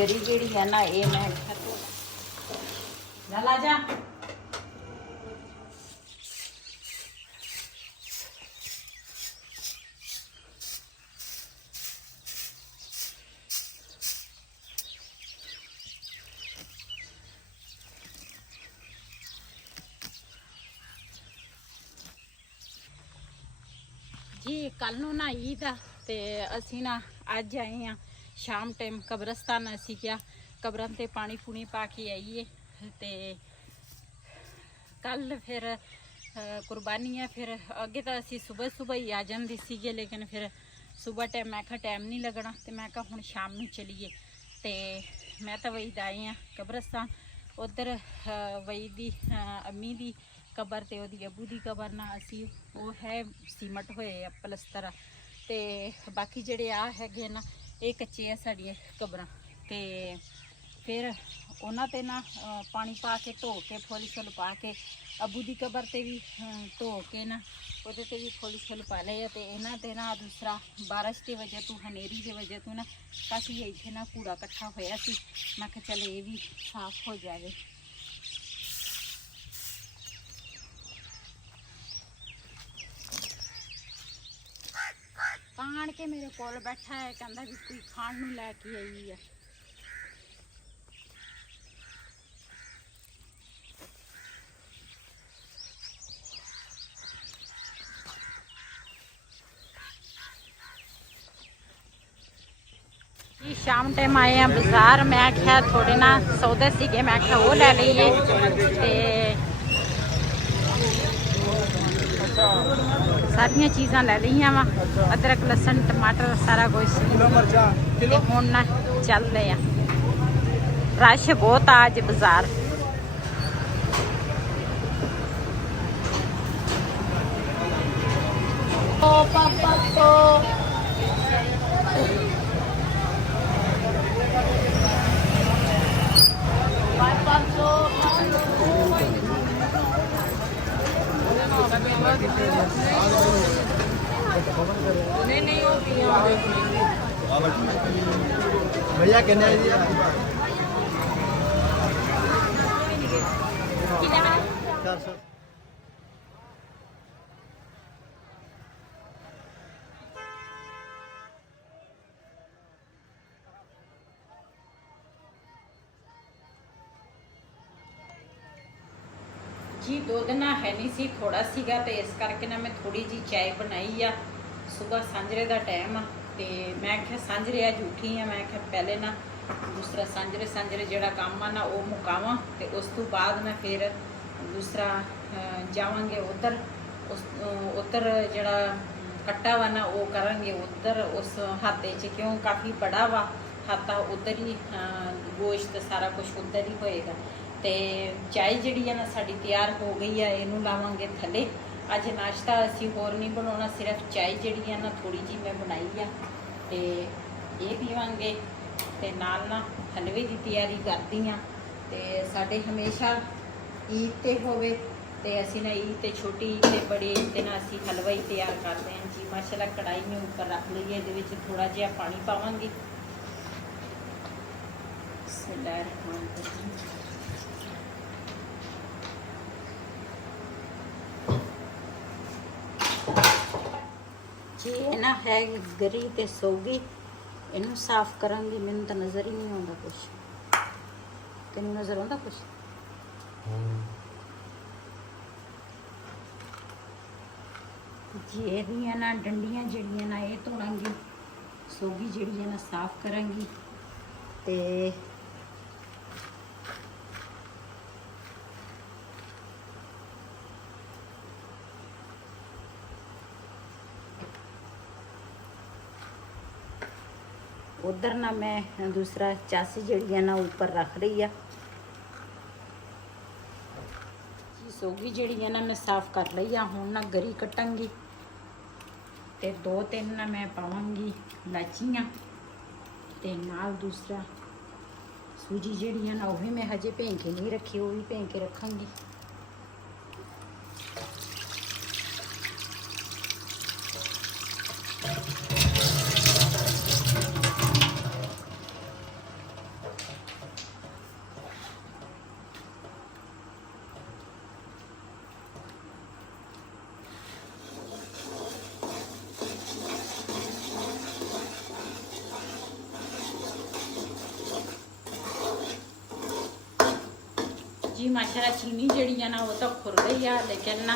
गरी जेड़ी है ना ये मैं ला जा जी कल नूं ना ईद आ ते असी ना अज आए हैं शाम टाइम कब्रस्तान। असी क्या कब्रां ते पानी पूनी पा के आईए ते कल फिर कुर्बानी है। फिर अगे तो असी सुबह सुबह ही आ जाते सीगे, लेकिन फिर सुबह टाइम मैं कहा टाइम नहीं लगना तो मैं कहा हुण शाम नूं चलीए। तो मैं तो वही आए हैं कब्रस्तान। उधर वही दी अम्मी दी कबर ते ओदी अबू दी कबर ना असी वो है सीमट होए पलस्तर ते बाकी जेड़े आ हैगे ना ये कच्चे है साड़ियां कबरां। ते फिर उन्हां ते ना पानी पा के धो के फुल शुल पा के अबू दी कबर ते भी धो के ना उहदे ते भी फुल शुल पा लए। ते इन्हां ते ना दूसरा बारिश की वजह तो हनेरी की वजह तो ना काफ़ी इत्थे ना कूड़ा इकट्ठा होया सी। मैं कहा चल ये भी साफ हो जाए। आन के मेरे कोल बैठा है कहता भी कोई खाण नूं लैके आई है। जी शाम टाइम आए हैं बाजार। मैं आख्या थोड़े ना सौदे सीगे, मैं आख्या वो ले लीए। सारिया चीज़ां ले लिया वा, अदरक लसन टमाटर सारा कुछ। हुण ना चलते हैं, रश बहुत आ अज बाजार। भैया कहने जी दुध ना है नहीं सी, थोड़ा सीगा तो इस करके ना मैं थोड़ी जी चाय बनाई आ। सुबह सांजरे का टाइम आ ते मैं आख्या सांजरे अज उठी आ। मैं आख्या पहले ना दूसरा सांजरे सांजरे जड़ा काम आ ना वो मुकावां ते उस तो बाद मैं फिर दूसरा जावांगे उधर। उधर जड़ा कट्टा वा ना वो करांगे उधर उस हाथे च, क्यों काफ़ी बड़ा वा हाथा, उधर ही गोश्त सारा कुछ उधर ही होएगा। तो चाय जी है ना साड़ी तैयार हो गई है, इनू लावांगे थले। अज नाश्ता असी होर नहीं बनाना, सिर्फ चाय जी है ना थोड़ी जी मैं बनाई है तो ये पीवांगे। तो नाल ना हलवे की तैयारी करती हाँ। तो साढ़े हमेशा ईद ते होवे ते असी ना ईद ते छोटी ईद ते बड़ी ईद ते ना असी हलवा ही तैयार करते हैं जी। माशाल्लाह कढ़ाई में ऊपर रख लीए, ये थोड़ा जिहा पानी पावांगी। जी ये ना है गरी ते सोगी, इनू साफ करांगी। मैनू तो नज़र ही नहीं आता कुछ, तेनू नज़र आता कुछ? जी ये ना डंडियां जड़ियां ना ये धोलांगी, सोगी जड़ी है ना साफ करांगी। ते उधर ना मैं दूसरा चासी जड़ी है ना ऊपर रख रही है। सोगी जड़ी है ना मैं साफ कर ली है। हुण ना गरी कटांगी ते 2-3 ना मैं पावांगी इलाचियाँ ते नाल दूसरा सूजी जड़ी है ना वो भी मैं हजे भें के नहीं रखी, वो भी भें के रखांगी। माशाल्लाह चीनी जड़ी है ना वो तो खुर गई है, लेकिन ना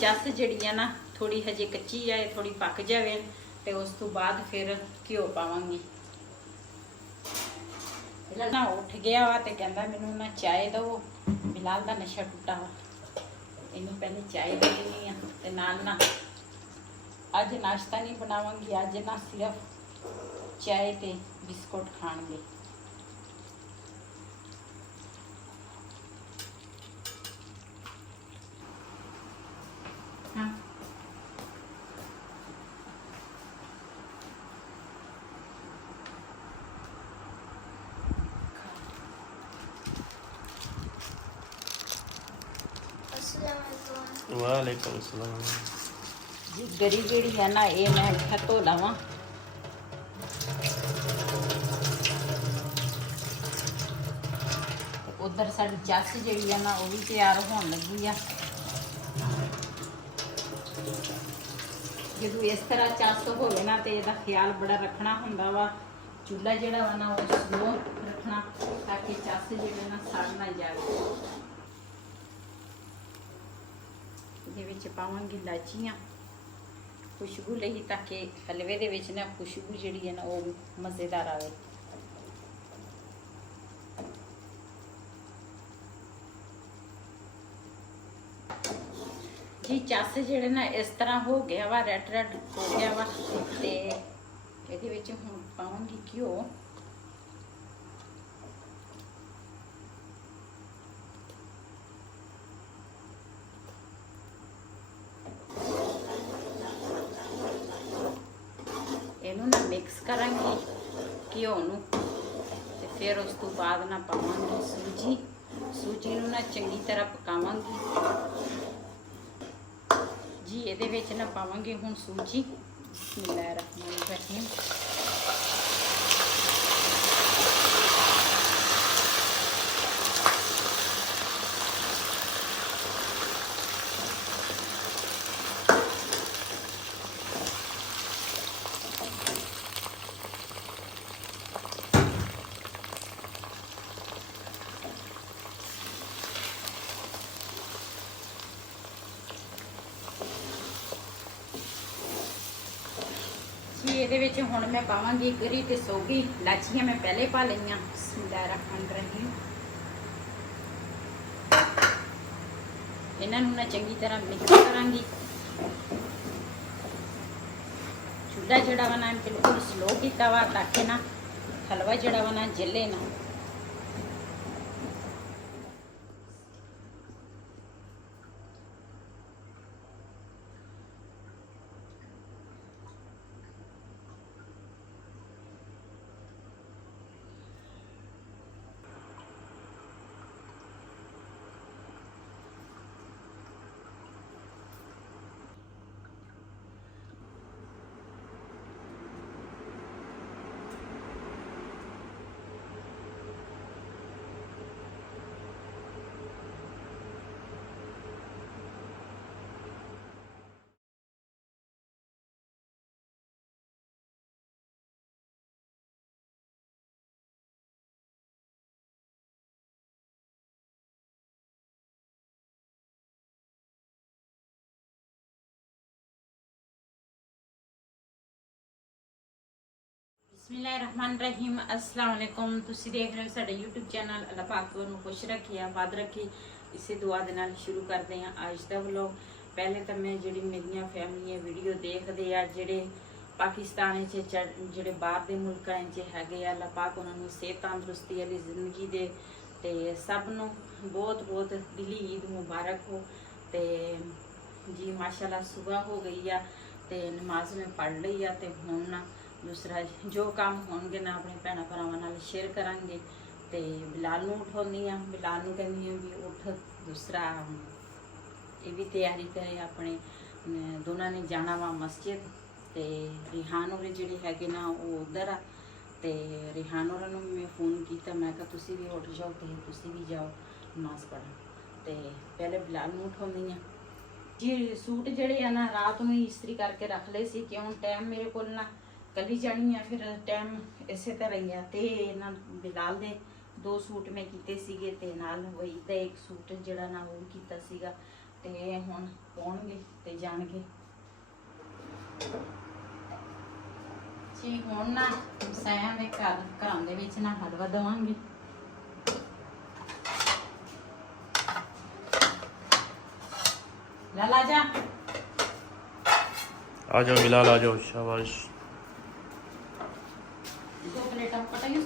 चस जड़ी है ना थोड़ी हजे कच्ची है, थोड़ी पक जाए तो उस तो बाद फिर घ्यो पावांगी। ना उठ गया वा तो कहता मैनू ना चाय दो, बिलाल का नशा टुटा वा, इनू पहले चाय दे देनी है। ते नाल ना अज नाश्ता नहीं बनावांगी, अज ना सिर्फ चाय ते बिस्कुट खाणगे। हाँ वालेकुम सलाम जी। गरी जी है ना ये मैं धो लवा, उधर साड़ी चस जी है ना वो भी तैयार होने लगी है। जो इस तरह चस हो ना तो यदा ख्याल बड़ा रखना होंदा वा, चूल्हा जड़ा वा ना वो स्लो रखना ताकि चस जो ना सड़ ना जाए। ये पावांगी इलाचियाँ खुशबू लई, ताकि हलवे दे विच ना खुशबू जी है ना वो मज़ेदार आए। जी चस जेड़े ना इस तरह हो गया वा, रेड रेड हो गया वा, ते इहदे विच हुण पावांगी घ्यो। इनू ना मिक्स करांगी घ्यो नू, ते फिर उस तो बाद ना पावांगी सूजी। सूजी नू ना चंगी तरह पकावांगी जी। ये विच ना पावांगे हुण सूजी। बिस्मिल्लाहिर्रहमानिर्रहीम। ਇਹਦੇ ਵਿੱਚ ਹੁਣ मैं पावांगी गरी ते सोगी। इलाचियां मैं पहले पा लईयां। बिस्मिल्लाहिर्रहमानिर्रहीम। इन्हां नूं ना चंगी तरह मिक्स करांगी। चूल्हा जिहड़ा वा ना बिल्कुल स्लो कीता वा ताकि ना हलवा जिहड़ा वा ना जले ना। बिस्मिल्लाहिर्रहमानिर्रहीम। अस्सलाम वालेकुम। तुसी देख रहे हो साडा यूट्यूब चैनल। अल्लाह पाक तुहानू खुश रखे, आबाद रखे। इसे दुआ दे नाल शुरू करते हैं अज दा व्लॉग। पहले तो मैं जिहड़ी मेरियां फैमिली वीडियो देखदे आ, जिहड़े पाकिस्तान च जिहड़े बाहर दे मुल्कां च हैगे आ, अल्लाह पाक उन्हां नू सेहत तंदुरुस्ती वाली जिंदगी दे ते सब नू बहुत बहुत दिली ईद मुबारक हो। ते जी माशाल्लाह सुबह हो गई आ ते नमाज में पढ़ लई आ ते हुण ना दूसरा जो काम होंगे ना अपने भैन भरावां नाल शेयर करांगे। तो बिलाल नूं उठाउंदी आ, बिलाल नूं कहंदी आ भी उठ। दूसरा ये भी तैयारी करे, अपने दोनों ने जाना वा मस्जिद। तो रिहान होरे जिहड़े हैगे ना वो उधर आ, तो रिहान होरां नूं मैं फ़ोन किया, मैं कहा तुसीं भी उठ जाओ तो तुसीं भी जाओ नमाज पढ़न। तो पहले बिलाल नूं उठाउंदी आ जी। सूट जिहड़े आ ना रात नूं इस्त्री करके रख लए सी, क्यों टाइम मेरे कोल ना कली जानी है, फिर टाइम इस तरह ही है। तो ना बिलाल दे 2 ਸੂਟ ਮੈਂ ਕੀਤੇ ਸੀਗੇ ਤੇ ਨਾਲ ਵਹੀ ਦਾ ਇੱਕ ਸੂਟ ਜਿਹੜਾ ਨਾ ਉਹ ਕੀਤਾ ਸੀਗਾ ਤੇ ਹੁਣ ਪਾਉਣਗੇ ਤੇ ਜਾਣਗੇ ਜੀ। ਹੁਣ ਨਾ ਸਾਇਆਂ ਦੇ ਘਰਾਂ ਦੇ ਵਿੱਚ ਨਾ ਹਲਵਾ ਦਵਾਂਗੇ। लाला जा आ जाओ बिलाल, आ जाओ, शाबाश। 2 प्लेटा पटाई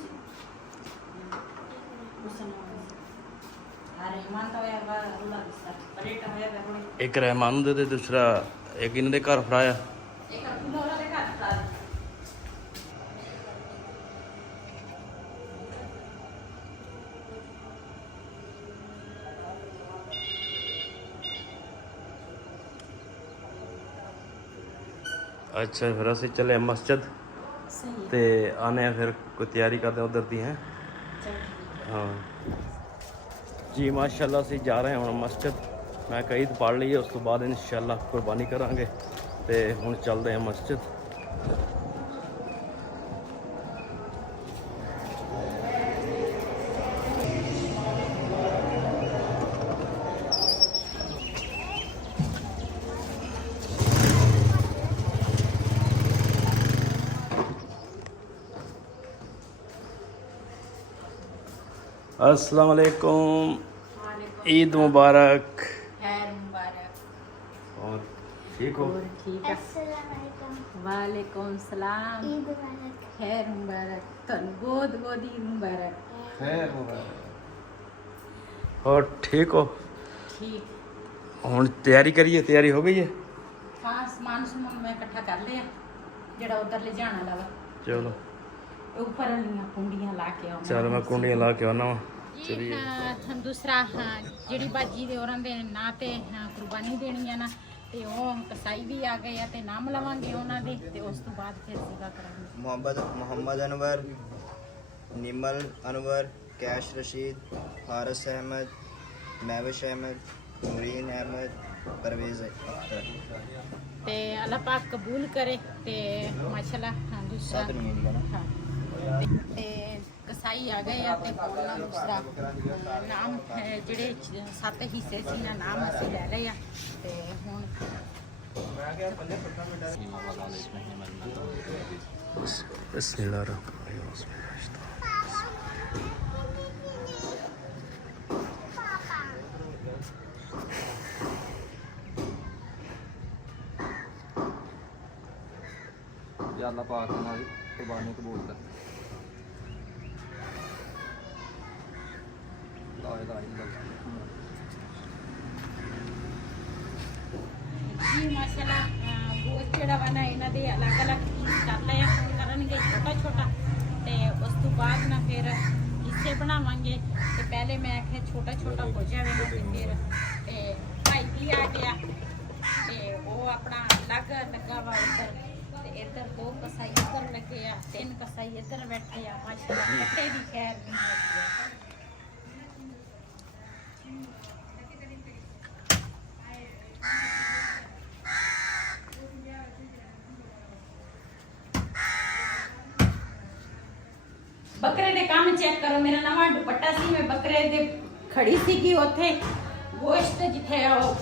रहमान तो यार रुला प्लेट होया बड़े एक रहमान दे दे, दूसरा एक इन्हें दे घर फड़ाया। एक अब्दुल्ला वाला दे घर फड़ा अच्छा फिर ਅਸੀਂ चले मस्जिद सही ते आने फिर कोई तैयारी करते हैं उधर दी हैं। हाँ जी माशाल्लाह ਅਸੀਂ जा रहे हैं ਹੁਣ मस्जिद। मैं कई तो पढ़ ਲਈ ਉਸ ਤੋਂ ਬਾਅਦ इंशाल्लाह कुर्बानी करांगे ਤੇ ਹੁਣ ਚੱਲਦੇ ਹਾਂ मस्जिद। अस्सलाम वालेकुम, ईद मुबारक। खैर मुबारक। और ठीक हो? और ठीक है। वालेकुम सलाम। ईद मुबारक। खैर मुबारक। तन बहुत बहुत ईद मुबारक। खैर मुबारक। और ठीक हो? ठीक। ਹੁਣ ਤਿਆਰੀ ਕਰੀਏ, ਤਿਆਰੀ ਹੋ ਗਈ ਹੈ? ਹਾਂ ਸਮਾਨ ਸਮੂਨ ਮੈਂ ਇਕੱਠਾ ਕਰ ਲਿਆ ਜਿਹੜਾ ਉਧਰ ਲੈ ਜਾਣਾ ਲਵਾ। ਚਲੋ ਉੱਪਰ ਵਾਲੀਆਂ ਕੁੰਡੀਆਂ ਲਾ ਕੇ ਆਉਣਾ। ਚਲ ਮੈਂ ਕੁੰਡੀਆਂ ਲਾ ਕੇ ਆਉਣਾ ਵਾ। ਜੀ ਦੂਸਰਾ ਜਿਹੜੀ ਬਾਜੀ ਦੇ ਉਹਨਾਂ ਦੇ ਨਾਂ ਤੇ ਕੁਰਬਾਨੀ ਦੇਣੀ ਆ ਨਾ ਤੇ ਉਹ ਕਸਾਈ ਵੀ ਆ ਗਏ ਆ ਤੇ ਨਾਮ ਲਵਾਂਗੇ ਉਹਨਾਂ ਦੇ ਤੇ ਉਸ ਤੋਂ ਬਾਅਦ ਫਿਰ ਸੀਗਾ ਕਰਾਂਗੇ। मोहम्मद अनवर, निमल अनवर, कैश रशीद, हारिस अहमद, महविश अहमद, नूरीन अहमद, परवेज अख्तर। ਤੇ ਅੱਲਾਹ ਪਾਕ ਕਬੂਲ ਕਰੇ ਤੇ ਮਾਸ਼ਾਅੱਲਾ ਦੂਸਰਾ ਹਾਂ ਤੇ ਕਸਾਈ ਆ ਗਏ ਆ ਤੇ ਬੋਲਣਾ ਦੂਸਰਾ ਨਾਮ ਜਿਹੜੇ 7 ਹਿੱਸੇ ਸੀ ਨਾ ਨਾਮ ਅਸੀਂ ਲੈ ਲਏ ਆ ਤੇ ਹੁਣ या अल्लाह पाक हमारी कुर्बानी कबूल कर। ला इलाहा इल्लल्लाह। ਜੀ ਮਾਸ਼ਾਅੱਲਾ ਗੋਸ਼ਤ ਜਿਹੜਾ ਵਾ ਨਾ ਇਹਨਾਂ ਦੇ ਅਲੱਗ-ਅਲੱਗ ਪੀਸ ਕਰ ਲਏ ਆ ਕਰਨਗੇ ਛੋਟਾ-ਛੋਟਾ ਤੇ ਉਸ ਤੋਂ ਬਾਅਦ ਨਾ ਫਿਰ ਹਿੱਸੇ ਬਣਾਵਾਂਗੇ ਤੇ ਪਹਿਲੇ ਮੈਂ ਆਖਿਆ ਛੋਟਾ-ਛੋਟਾ ਹੋ ਜਾਵੇ ਨਾ ਤੇ ਫਿਰ ਤੇ ਭਾਈ ਵੀ ਆ ਗਿਆ ਤੇ ਉਹ ਆਪਣਾ ਅਲੱਗ ਲੱਗਾ ਵਾ ਉੱਧਰ ਤੇ ਇੱਧਰ 2 ਕਸਾਈ ਇੱਧਰ ਲੱਗੇ ਆ 3 ਕਸਾਈ ਇੱਧਰ ਬੈਠੇ ਆ ਮਾਸ਼ਾਅੱਲਾ ਕੱਟੇ ਦੀ ਖੈਰ ਨਹੀਂ ਹੋਈ ਬੱਕਰੇ ਦੇ ਕੰਮ ਚੈੱਕ ਕਰੋ ਮੇਰਾ ਨਵਾਂ ਦੁਪੱਟਾ ਸੀ ਮੈਂ ਬੱਕਰੇ ਦੇ ਖੜੀ ਸੀਗੀ ਉੱਥੇ ਗੋਸ਼ਤ ਜਿੱਥੇ ਉਹ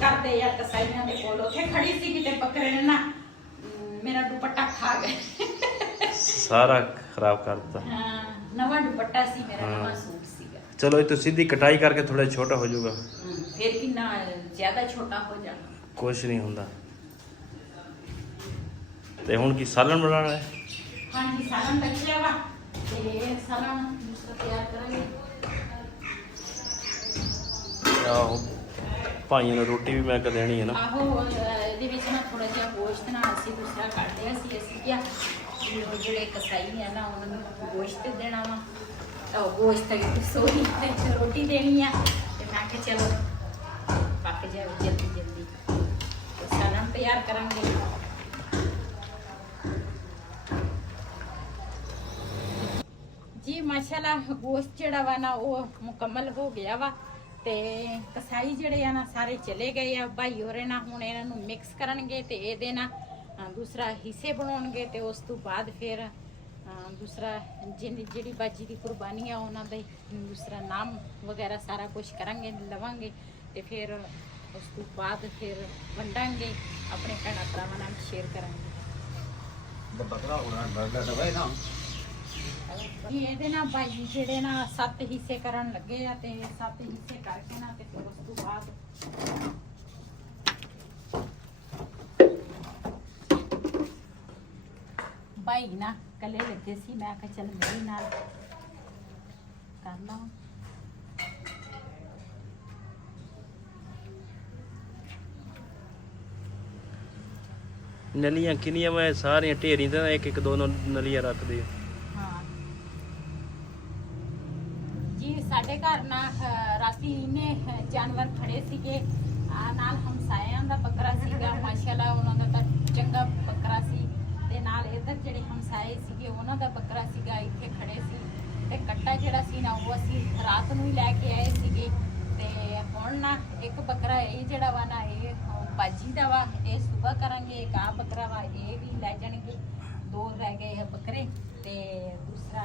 ਕਰਦੇ ਆ ਕਸਾਈਆਂ ਦੇ ਕੋਲ ਉੱਥੇ ਖੜੀ ਸੀਗੀ ਤੇ ਬੱਕਰੇ ਨੇ ਨਾ ਮੇਰਾ ਦੁਪੱਟਾ ਖਾ ਗਏ ਸਾਰਾ ਖਰਾਬ ਕਰਤਾ। ਹਾਂ ਨਵਾਂ ਦੁਪੱਟਾ ਸੀ ਮੇਰਾ ਨਵਾਂ ਸੂਟ ਸੀਗਾ। ਚਲੋ ਇਹ ਤਾਂ ਸਿੱਧੀ ਕਟਾਈ ਕਰਕੇ ਥੋੜਾ ਛੋਟਾ ਹੋ ਜਾਊਗਾ। ਫਿਰ ਕਿੰਨਾ ਜ਼ਿਆਦਾ ਛੋਟਾ ਹੋ ਜਾਣਾ। ਕੁਛ ਨਹੀਂ ਹੁੰਦਾ। ਤੇ ਹੁਣ ਕੀ ਸਾਲਨ ਬਣਾਉਣਾ ਹੈ? ਹਾਂਜੀ ਸਾਲਨ ਰੱਖਿਆ ਵਾ ਤੇ ਸਾਲਨ ਦੂਸਰਾ ਤਿਆਰ ਕਰਾਂਗੇ। ਆਹੋ ਭਾਈਆਂ ਨੂੰ ਰੋਟੀ ਵੀ ਮੈਂ ਕ ਦੇਣੀ ਹੈ ਨਾ। ਆਹੋ ਇਹਦੇ ਵਿੱਚ ਨਾ ਥੋੜਾ ਜਿਹਾ ਗੋਸ਼ਤ ਨਾਲ ਅਸੀਂ ਦੂਸਰਾ ਕੱਢਿਆ ਸੀ ਅਸੀਂ ਕਿਹਾ ਵੀ ਉਹ ਜਿਹੜੇ ਕਸਾਈ ਆ ਨਾ ਉਹਨਾਂ ਨੂੰ ਗੋਸ਼ਤ ਦੇਣਾ ਵਾ ਤਾਂ ਉਹ ਗੋਸ਼ਤ ਸੋਈ ਤੇ ਰੋਟੀ ਦੇਣੀ ਆ ਤੇ ਮੈਂ ਕਿਹਾ ਚਲੋ ਪੱਕ ਜਾਵੇ ਜਲਦੀ ਜਲਦੀ ਤੇ ਸਾਲਨ ਤਿਆਰ ਕਰਾਂਗੇ। ਜੀ ਮਾਸ਼ਾਅੱਲਾ ਗੋਸ਼ਤ ਜਿਹੜਾ ਵਾ ਨਾ ਉਹ ਮੁਕੰਮਲ ਹੋ ਗਿਆ ਵਾ ਤੇ ਕਸਾਈ ਜਿਹੜੇ ਆ ਨਾ ਸਾਰੇ ਚਲੇ ਗਏ ਆ ਭਾਈ ਹੋਰੇ ਨਾ ਹੁਣ ਇਹਨਾਂ ਨੂੰ ਮਿਕਸ ਕਰਨਗੇ ਤੇ ਇਹਦੇ ਨਾਲ ਦੂਸਰਾ ਹਿੱਸੇ ਬਣਾਉਣਗੇ ਤੇ ਉਸ ਤੋਂ ਬਾਅਦ ਫਿਰ ਦੂਸਰਾ ਜਿਹੜੀ ਬਾਜੀ ਦੀ ਕੁਰਬਾਨੀ ਆ ਉਹਨਾਂ ਦਾ ਦੂਸਰਾ ਨਾਮ ਵਗੈਰਾ ਸਾਰਾ ਕੁਝ ਕਰਾਂਗੇ, ਲਵਾਂਗੇ ਤੇ ਫਿਰ ਉਸ ਤੋਂ ਬਾਅਦ ਫਿਰ ਵੰਡਾਂਗੇ, ਆਪਣੇ ਭੈਣਾਂ ਭਰਾਵਾਂ ਨਾਲ ਸ਼ੇਅਰ ਕਰਾਂਗੇ। ਇਹਦੇ ਨਾਲ ਭਾਈ ਜਿਹੜੇ ਨਾ 7 ਹਿੱਸੇ ਕਰਨ ਲੱਗੇ ਆ ਤੇ 7 ਹਿੱਸੇ ਕਰਕੇ ਨਾ ਤੇ ਫਿਰ ਉਸ ਤੋਂ ਬਾਅਦ ਭਾਈ ਨਾ ਕੱਲੇ ਲੱਗੇ ਸੀ, ਮੈਂ ਕਿਹਾ ਚੱਲ ਮੇਰੇ ਨਾਲ ਕਰ ਲਾਂ। ਨਲੀਆਂ ਕਿੰਨੀਆਂ ਮੈਂ ਸਾਰੀਆਂ ਢੇਰੀ ਤੇ ਇੱਕ ਇੱਕ ਦੋ ਨਲੀਆਂ ਰੱਖਦੇ। ਹਾਂ ਜੀ, ਸਾਡੇ ਘਰ ਨਾ ਰਾਤੀ ਨੇ ਜਾਨਵਰ ਖੜੇ ਸੀਗੇ, ਨਾਲ ਹਮਸਾਇਆਂ ਦਾ ਬੱਕਰਾ ਸੀਗਾ, ਮਾਸ਼ਾਅੱਲਾ ਉਹਨਾਂ ਦਾ ਤਾਂ ਚੰਗਾ ਬੱਕਰਾ ਸੀ ਤੇ ਨਾਲ ਇੱਧਰ ਜਿਹੜੇ ਹਮਸਾਏ ਸੀਗੇ ਉਹਨਾਂ ਦਾ ਬੱਕਰਾ ਸੀਗਾ, ਇੱਥੇ ਖੜੇ ਸੀ ਤੇ ਕੱਟਾ ਜਿਹੜਾ ਸੀ ਨਾ ਉਹ ਅਸੀਂ ਰਾਤ ਨੂੰ ਹੀ ਲੈ ਕੇ ਆਏ ਸੀਗੇ ਤੇ ਹੁਣ ਨਾ ਇੱਕ ਬੱਕਰਾ ਇਹ ਜਿਹੜਾ ਵਾ ਨਾ ਇਹ ਬਾਜੀ ਦਾ ਵਾ, ਇਹ ਸੁਬਾ ਕਰਾਂਗੇ। ਇੱਕ ਆ ਬੱਕਰਾ ਵਾ ਇਹ ਵੀ ਲੈ ਜਾਣਗੇ, 2 ਰਹਿ ਗਏ ਬੱਕਰੇ ਤੇ ਦੂਸਰਾ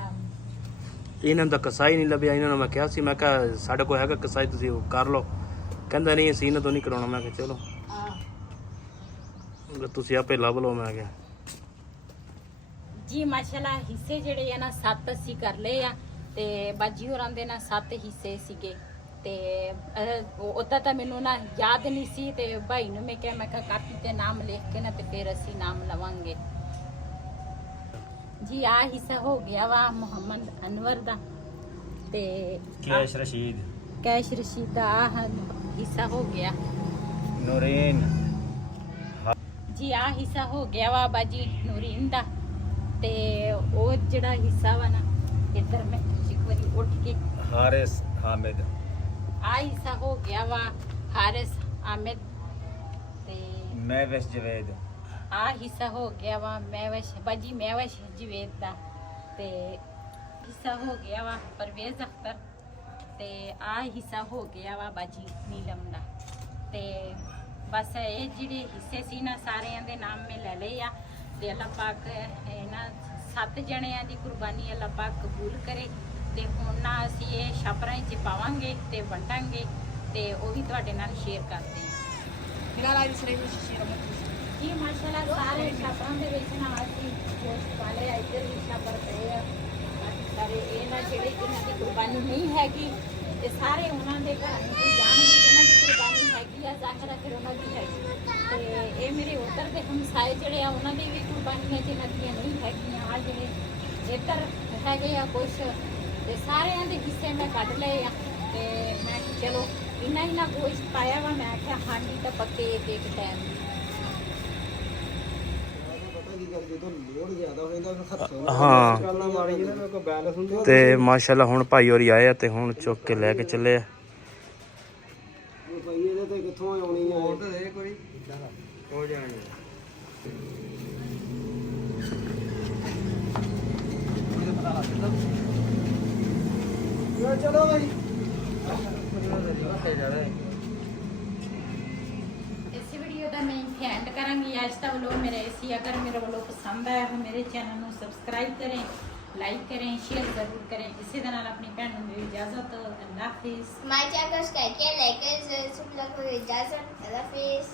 ਇਹਨਾਂ ਦਾ ਕਸਾਈ ਨਹੀਂ ਲੱਭਿਆ। ਇਹਨਾਂ ਨੂੰ ਮੈਂ ਕਿਹਾ ਸੀ, ਮੈਂ ਕਿਹਾ ਸਾਡੇ ਕੋਲ ਹੈਗਾ ਕਸਾਈ, ਤੁਸੀਂ ਉਹ ਕਰ ਲਓ। ਕਹਿੰਦਾ ਨਹੀਂ ਅਸੀਂ ਇਹਨਾਂ ਤੋਂ ਨਹੀਂ ਕਰਾਉਣਾ। ਮੈਂ ਕਿਹਾ ਚਲੋ ਤੁਸੀਂ ਆਪੇ ਲੱਭ ਲਓ। ਮੈਂ ਕਿਹਾ ਜੀ ਮਾਸ਼ਾਅੱਲਾ ਹਿੱਸੇ ਜਿਹੜੇ ਆ ਨਾ 7 ਅਸੀਂ ਕਰ ਲਏ ਆ ਤੇ ਬਾਜੀ ਹੋਰਾਂ ਦੇ ਨਾ 7 ਹਿੱਸੇ ਸੀਗੇ ਤੇ ਉਦਾਂ ਤਾਂ ਮੈਨੂੰ ਨਾ ਯਾਦ ਨਹੀਂ ਸੀ ਤੇ ਭਾਈ ਨੂੰ ਮੈਂ ਕਿਹਾ ਕਾਪੀ ਤੇ ਨਾਮ ਲਿਖ ਕੇ ਨਾ ਤੇ ਫਿਰ ਅਸੀਂ ਨਾਮ ਲਵਾਂਗੇ ਜੀ। ਆ ਹਿੱਸਾ ਹੋ ਗਿਆ ਵਾ ਮੁਹੰਮਦ ਅਨਵਰ ਦਾ ਤੇ ਕੈਸ਼ ਰਸ਼ੀਦ ਦਾ ਹਿੱਸਾ ਹੋ ਗਿਆ ਨੂਰੀਨ ਜੀ। ਆ ਹਿੱਸਾ ਹੋ ਗਿਆ ਵਾ ਬਾਜੀ ਨੂਰੀਨ ਦਾ ਤੇ ਉਹ ਜਿਹੜਾ ਹਿੱਸਾ ਵਾ ਨਾ ਇੱਧਰ ਮੈਂ ਇੱਕ ਵਾਰੀ ਉੱਠ ਕੇ ਹਾਰਿਸ ਹਾਮਿਦ। ਆ ਹਿੱਸਾ ਹੋ ਗਿਆ ਵਾ ਹਾਰਿਸ ਆਮਿਦ ਤੇ ਮਹਿਵਿਸ਼ ਜਵੇਦ। ਆ ਹਿੱਸਾ ਹੋ ਗਿਆ ਵਾ ਮਹਿਵਿਸ਼ ਜਵੇਦ ਦਾ ਤੇ ਹਿੱਸਾ ਹੋ ਗਿਆ ਵਾ ਪਰਵੇਜ਼ ਅਖਤਰ ਤੇ ਆ ਹਿੱਸਾ ਹੋ ਗਿਆ ਵਾ ਬਾਜੀ ਨੀਲਮ ਦਾ ਤੇ ਬਸ ਇਹ ਜਿਹੜੇ ਹਿੱਸੇ ਸੀ ਨਾ ਸਾਰਿਆਂ ਦੇ ਨਾਮ ਮੈਂ ਲੈ ਲਏ ਆ ਤੇ ਅੱਲਾਹ ਪਾਕ ਇਹਨਾਂ 7 ਜਣਿਆਂ ਦੀ ਕੁਰਬਾਨੀ ਅੱਲਾਹ ਪਾਕ ਕਬੂਲ ਕਰੇ ਤੇ ਹੁਣ ਨਾ ਅਸੀਂ ਇਹ ਛਾਪਰਾਂ 'ਚ ਪਾਵਾਂਗੇ ਤੇ ਵੰਡਾਂਗੇ ਤੇ ਉਹ ਵੀ ਤੁਹਾਡੇ ਨਾਲ ਸ਼ੇਅਰ ਕਰਦੇ ਹਾਂ ਜੀ। ਮਾਸ਼ਾਅੱਲਾ ਸਾਰੇ ਛਾਪਰਾਂ ਦੇ ਵਿੱਚ ਨਾ ਅਸੀਂ ਗੋਸ਼ਤ ਵਾਲੇ ਇੱਧਰ ਵੀ ਛਾਪਰ ਪਏ ਆ ਸਾਰੇ। ਇਹ ਨਾ ਜਿਹੜੇ ਇਹਨਾਂ ਦੀ ਕੁਰਬਾਨੀ ਨਹੀਂ ਹੈਗੀ ਤੇ ਸਾਰੇ ਉਹਨਾਂ ਦੇ ਘਰ ਨੂੰ ਜਾਣਗੇ ਜਿਹਨਾਂ ਦੀ ਕੁਰਬਾਨੀ ਹੈਗੀ ਆ, ਜ਼ਾਹਿਰ ਫਿਰ ਉਹਨਾਂ ਦੀ ਹੈਗੀ ਤੇ ਇਹ ਮੇਰੇ ਉੱਧਰ ਦੇ ਹਮਸਾਏ ਜਿਹੜੇ ਆ ਉਹਨਾਂ ਦੀ ਵੀ ਕੁਰਬਾਨੀਆਂ ਜਿਹਨਾਂ ਦੀਆਂ ਨਹੀਂ ਹੈਗੀਆਂ। ਆ ਜਿਹੜੇ ਇੱਧਰ ਹੈਗੇ ਆ ਕੁਛ ਤੇ ਸਾਰਿਆਂ ਦੇ ਹਿੱਸੇ ਮੈਂ ਕੱਢ ਲਏ ਆ ਤੇ ਮੈਂ ਚਲੋ ਇੰਨਾ ਗੋਸ਼ਤ ਪਾਇਆ ਵਾ। ਮੈਂ ਕਿਹਾ ਹਾਂਡੀ ਤਾਂ ਪੱਕੇ ਇੱਕ ਟਾਈਮ ਹਾਂ ਤੇ ਮਾਸ਼ਾਅੱਲਾ ਹੁਣ ਭਾਈ ਹੋਰੀ ਆਏ ਆ ਤੇ ਹੁਣ ਚੁੱਕ ਕੇ ਲੈ ਕੇ ਚੱਲੇ ਆ। ਚਲੋ ਭਾਈ ਇਸ ਵੀਡੀਓ ਦਾ ਮੈਂ ਇੱਥੇ ਐਂਡ ਕਰਾਂਗੀ। ਅੱਜ ਦਾ ਵਲੋਗ ਮੇਰਾ ਸੀ। ਅਗਰ ਮੇਰਾ ਵਲੋਗ ਪਸੰਦ ਆਇਆ ਤਾਂ ਮੇਰੇ ਚੈਨਲ ਨੂੰ ਸਬਸਕ੍ਰਾਈਬ ਕरें, ਲਾਈਕ करें, शेयर ज़रूर करें। इसी के नाल अपनी भैन को मेरी इजाज़त। अल्लाह हाफिज़। हमारे चैनल को सब्सक्राइब किया, लाइक करें, सब लोग को इजाज़त। अल्लाह हाफिज़।